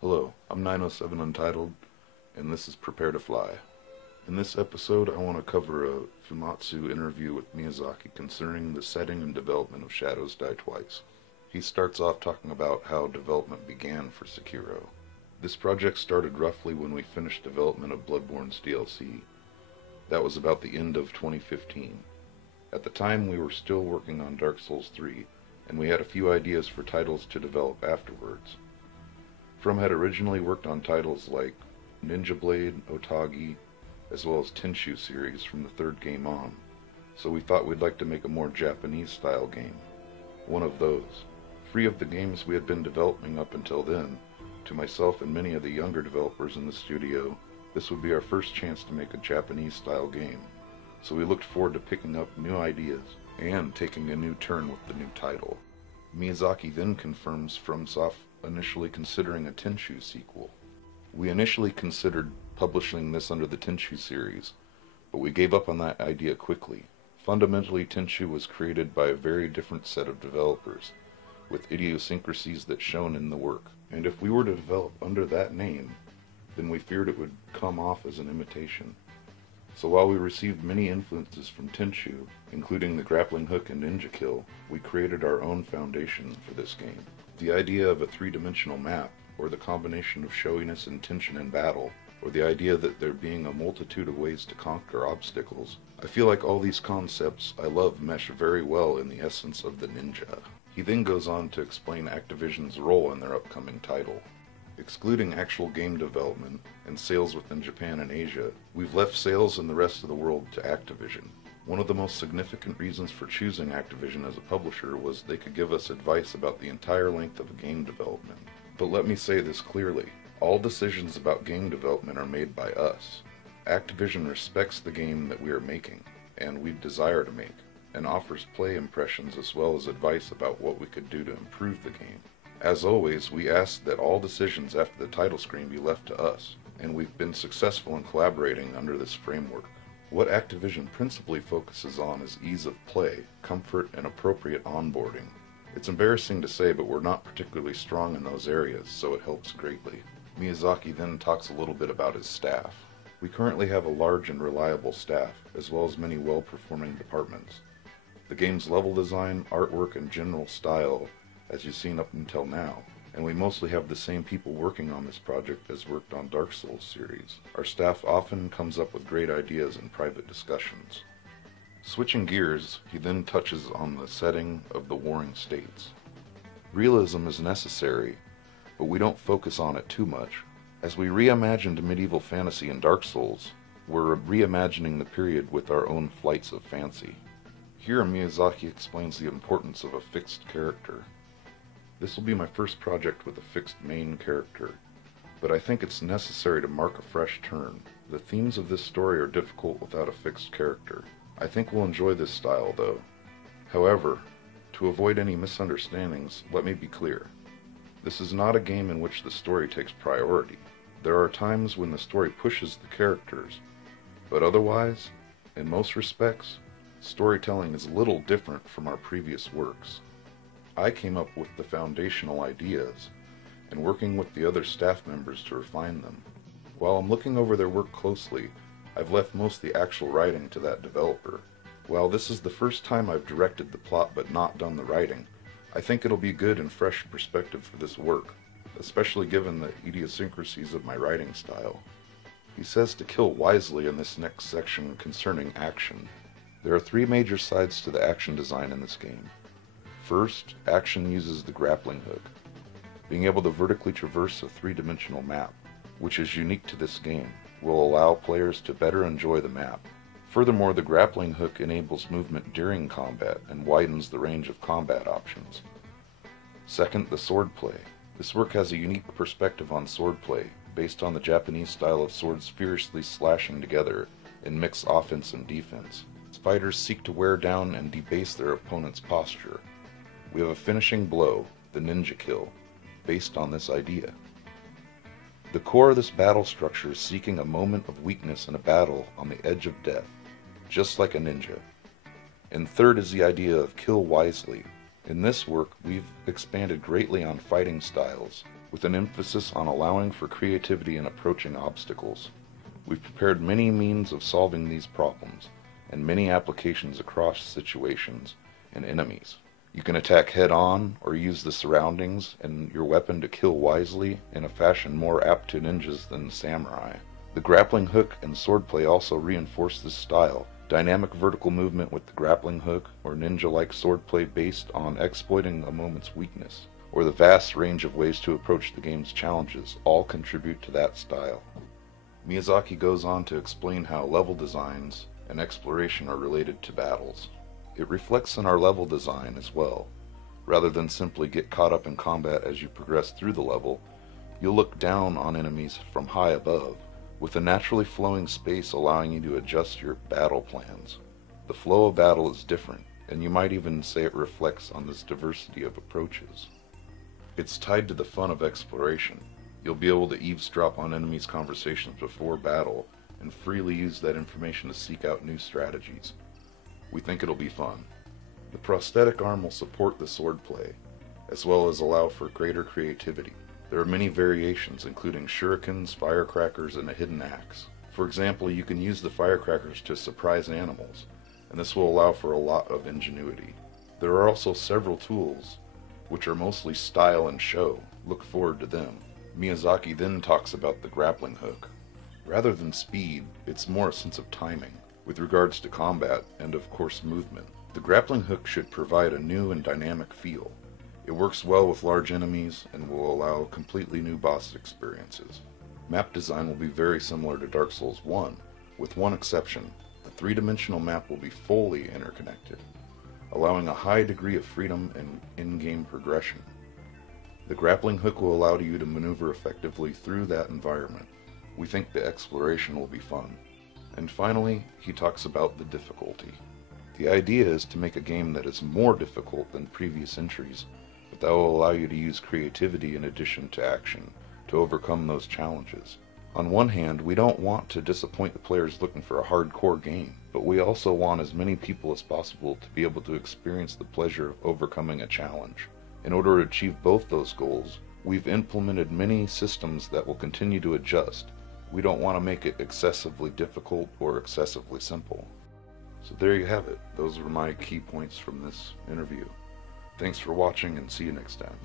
Hello, I'm 907 Untitled, and this is Prepare to Fly. In this episode, I want to cover a Fumatsu interview with Miyazaki concerning the setting and development of Shadows Die Twice. He starts off talking about how development began for Sekiro. This project started roughly when we finished development of Bloodborne's DLC. That was about the end of 2015. At the time, we were still working on Dark Souls 3, and we had a few ideas for titles to develop afterwards. From had originally worked on titles like Ninja Blade, Otogi, as well as Tenchu series from the third game on, so we thought we'd like to make a more Japanese-style game. One of those. 3 of the games we had been developing up until then, to myself and many of the younger developers in the studio, this would be our first chance to make a Japanese-style game. So we looked forward to picking up new ideas, and taking a new turn with the new title. Miyazaki then confirms FromSoft initially considering a Tenchu sequel. We initially considered publishing this under the Tenchu series, but we gave up on that idea quickly. Fundamentally, Tenchu was created by a very different set of developers, with idiosyncrasies that shone in the work, and if we were to develop under that name, then we feared it would come off as an imitation. So while we received many influences from Tenchu, including the grappling hook and ninja kill, we created our own foundation for this game. The idea of a 3-dimensional map, or the combination of showiness and tension in battle, or the idea that there being a multitude of ways to conquer obstacles, I feel like all these concepts I love mesh very well in the essence of the ninja. He then goes on to explain Activision's role in their upcoming title. Excluding actual game development and sales within Japan and Asia, we've left sales in the rest of the world to Activision. One of the most significant reasons for choosing Activision as a publisher was they could give us advice about the entire length of a game development. But let me say this clearly, all decisions about game development are made by us. Activision respects the game that we are making, and we desire to make, and offers play impressions as well as advice about what we could do to improve the game. As always, we ask that all decisions after the title screen be left to us, and we've been successful in collaborating under this framework. What Activision principally focuses on is ease of play, comfort, and appropriate onboarding. It's embarrassing to say, but we're not particularly strong in those areas, so it helps greatly. Miyazaki then talks a little bit about his staff. We currently have a large and reliable staff, as well as many well-performing departments. The game's level design, artwork, and general style as you've seen up until now, and we mostly have the same people working on this project as worked on Dark Souls series. Our staff often comes up with great ideas in private discussions. Switching gears, he then touches on the setting of the Warring States. Realism is necessary, but we don't focus on it too much. As we reimagined medieval fantasy in Dark Souls, we're reimagining the period with our own flights of fancy. Here Miyazaki explains the importance of a fixed character. This will be my first project with a fixed main character, but I think it's necessary to mark a fresh turn. The themes of this story are difficult without a fixed character. I think we'll enjoy this style, though. However, to avoid any misunderstandings, let me be clear. This is not a game in which the story takes priority. There are times when the story pushes the characters, but otherwise, in most respects, storytelling is little different from our previous works. I came up with the foundational ideas, and working with the other staff members to refine them. While I'm looking over their work closely, I've left most of the actual writing to that developer. While this is the first time I've directed the plot but not done the writing, I think it'll be good and fresh perspective for this work, especially given the idiosyncrasies of my writing style. He says to kill wisely in this next section concerning action. There are 3 major sides to the action design in this game. First, action uses the grappling hook. Being able to vertically traverse a 3-dimensional map, which is unique to this game, will allow players to better enjoy the map. Furthermore, the grappling hook enables movement during combat and widens the range of combat options. Second, the swordplay. This work has a unique perspective on swordplay, based on the Japanese style of swords furiously slashing together in mixed offense and defense. Fighters seek to wear down and debase their opponent's posture. We have a finishing blow, the ninja kill, based on this idea. The core of this battle structure is seeking a moment of weakness in a battle on the edge of death, just like a ninja. And third is the idea of kill wisely. In this work, we've expanded greatly on fighting styles, with an emphasis on allowing for creativity in approaching obstacles. We've prepared many means of solving these problems, and many applications across situations and enemies. You can attack head-on, or use the surroundings and your weapon to kill wisely in a fashion more apt to ninjas than samurai. The grappling hook and swordplay also reinforce this style. Dynamic vertical movement with the grappling hook, or ninja-like swordplay based on exploiting a moment's weakness, or the vast range of ways to approach the game's challenges, all contribute to that style. Miyazaki goes on to explain how level designs and exploration are related to battles. It reflects in our level design as well. Rather than simply get caught up in combat as you progress through the level, you'll look down on enemies from high above, with a naturally flowing space allowing you to adjust your battle plans. The flow of battle is different, and you might even say it reflects on this diversity of approaches. It's tied to the fun of exploration. You'll be able to eavesdrop on enemies' conversations before battle, and freely use that information to seek out new strategies. We think it'll be fun. The prosthetic arm will support the swordplay, as well as allow for greater creativity. There are many variations, including shurikens, firecrackers, and a hidden axe. For example, you can use the firecrackers to surprise animals, and this will allow for a lot of ingenuity. There are also several tools, which are mostly style and show. Look forward to them. Miyazaki then talks about the grappling hook. Rather than speed, it's more a sense of timing, with regards to combat and, of course, movement. The grappling hook should provide a new and dynamic feel. It works well with large enemies and will allow completely new boss experiences. Map design will be very similar to Dark Souls 1, with one exception. The three-dimensional map will be fully interconnected, allowing a high degree of freedom and in-game progression. The grappling hook will allow you to maneuver effectively through that environment. We think the exploration will be fun. And finally, he talks about the difficulty. The idea is to make a game that is more difficult than previous entries, but that will allow you to use creativity in addition to action to overcome those challenges. On one hand, we don't want to disappoint the players looking for a hardcore game, but we also want as many people as possible to be able to experience the pleasure of overcoming a challenge. In order to achieve both those goals, we've implemented many systems that will continue to adjust. We don't want to make it excessively difficult or excessively simple. So there you have it. Those are my key points from this interview. Thanks for watching, and see you next time.